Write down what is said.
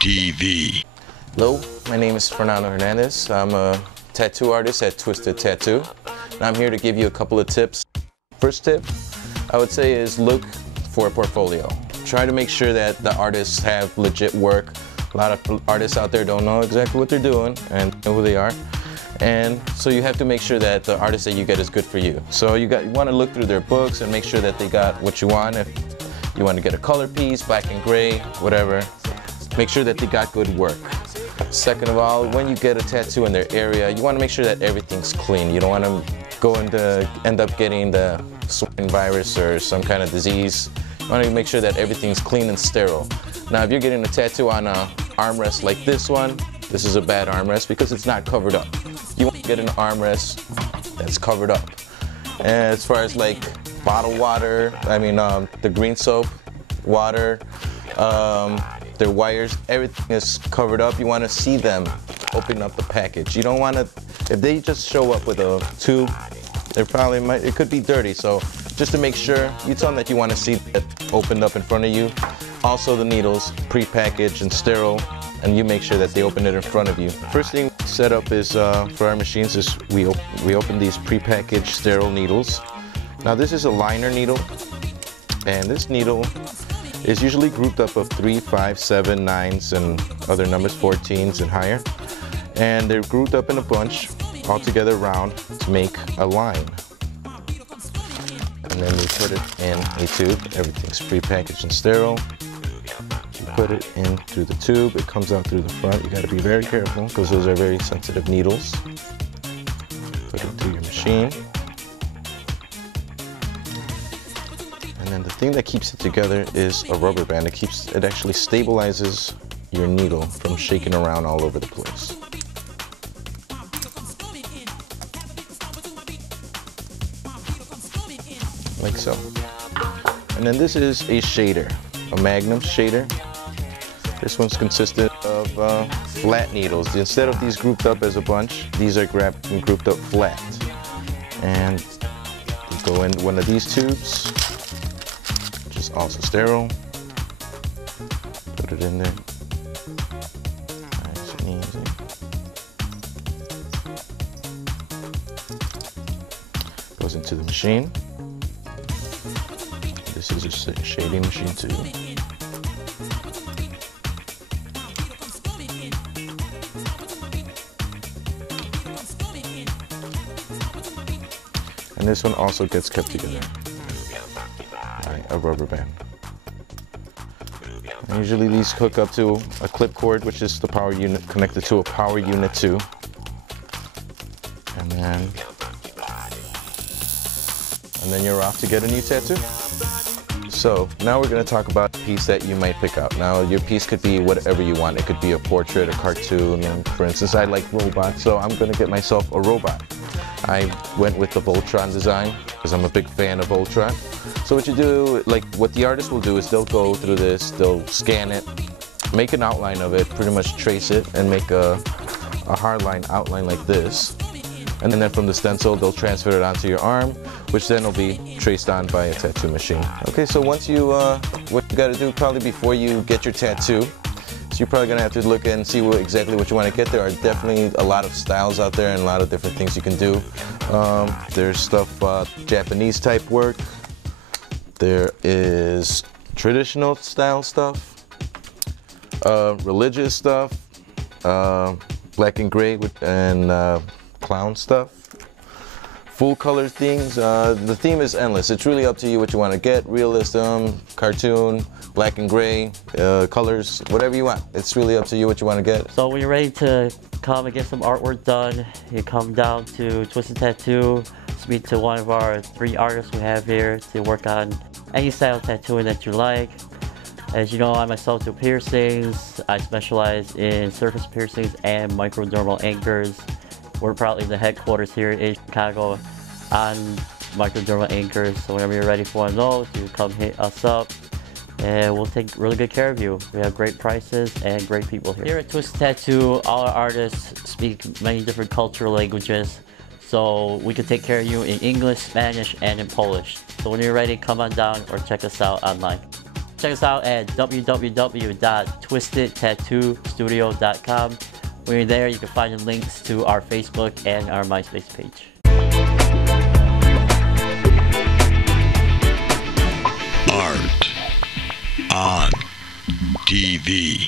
TV. Hello, my name is Fernando Hernandez. I'm a tattoo artist at Twisted Tattoo, and I'm here to give you a couple of tips. First tip, I would say, is look for a portfolio. Try to make sure that the artists have legit work. A lot of artists out there don't know exactly what they're doing and know who they are. And so you have to make sure that the artist that you get is good for you. So you want to look through their books and make sure that they got what you want. If you want to get a color piece, black and gray, whatever, make sure that they got good work. Second of all, when you get a tattoo in their area, you want to make sure that everything's clean. You don't want to end up getting the swine virus or some kind of disease. You want to make sure that everything's clean and sterile. Now, if you're getting a tattoo on an armrest like this one, this is a bad armrest because it's not covered up. You want to get an armrest that's covered up. And as far as like bottled water, the green soap, water, their wires, everything is covered up. You want to see them open up the package. You don't want to, if they just show up with a tube, it could be dirty. So just to make sure, you tell them that you want to see it opened up in front of you. Also the needles, pre-packaged and sterile, and you make sure that they open it in front of you. First thing set up is, for our machines, is we open these pre-packaged sterile needles. Now this is a liner needle, and this needle is usually grouped up of 3, 5, 7, 9s, and other numbers, 14s and higher. And they're grouped up in a bunch, all together round, to make a line. And then we put it in a tube. Everything's pre-packaged and sterile. You put it in through the tube, it comes out through the front. You gotta be very careful because those are very sensitive needles. Put it through your machine. And then the thing that keeps it together is a rubber band. It actually stabilizes your needle from shaking around all over the place. Like so. And then this is a shader, a Magnum shader. This one's consisted of flat needles. Instead of these grouped up as a bunch, these are grabbed and grouped up flat. And you go in one of these tubes, also sterile. Put it in there. Nice and easy. Goes into the machine. This is a shading machine too. And this one also gets kept together. A rubber band. And usually these hook up to a clip cord, which is the power unit connected to a power unit too. And then you're off to get a new tattoo. So now we're going to talk about a piece that you might pick out. Now your piece could be whatever you want. It could be a portrait, a cartoon. And for instance, I like robots, so I'm going to get myself a robot. I went with the Voltron design because I'm a big fan of Voltron. So what you do, like what the artist will do, is they'll go through this, they'll scan it, make an outline of it, pretty much trace it, and make a hard line outline like this. And then from the stencil, they'll transfer it onto your arm, which then will be traced on by a tattoo machine. Okay, so once you, what you gotta do probably before you get your tattoo, so you're probably gonna have to look and see exactly what you wanna get. There are definitely a lot of styles out there and a lot of different things you can do. There's stuff, Japanese type work. There is traditional style stuff, religious stuff, black and gray and clown stuff, full color things. The theme is endless. It's really up to you what you want to get. Realism, cartoon, black and gray, colors, whatever you want. It's really up to you what you want to get. So when you're ready to come and get some artwork done, you come down to Twisted Tattoo, speak to one of our 3 artists we have here to work on any style of tattooing that you like. As you know, I myself do piercings. I specialize in surface piercings and microdermal anchors. We're probably the headquarters here in Chicago on microdermal anchors. So whenever you're ready for one of those, you come hit us up and we'll take really good care of you. We have great prices and great people here. Here at Twisted Tattoo, all our artists speak many different cultural languages. So we can take care of you in English, Spanish, and in Polish. So when you're ready, come on down or check us out online. Check us out at www.twistedtattoostudio.com. When you're there, you can find the links to our Facebook and our MySpace page. Art on TV.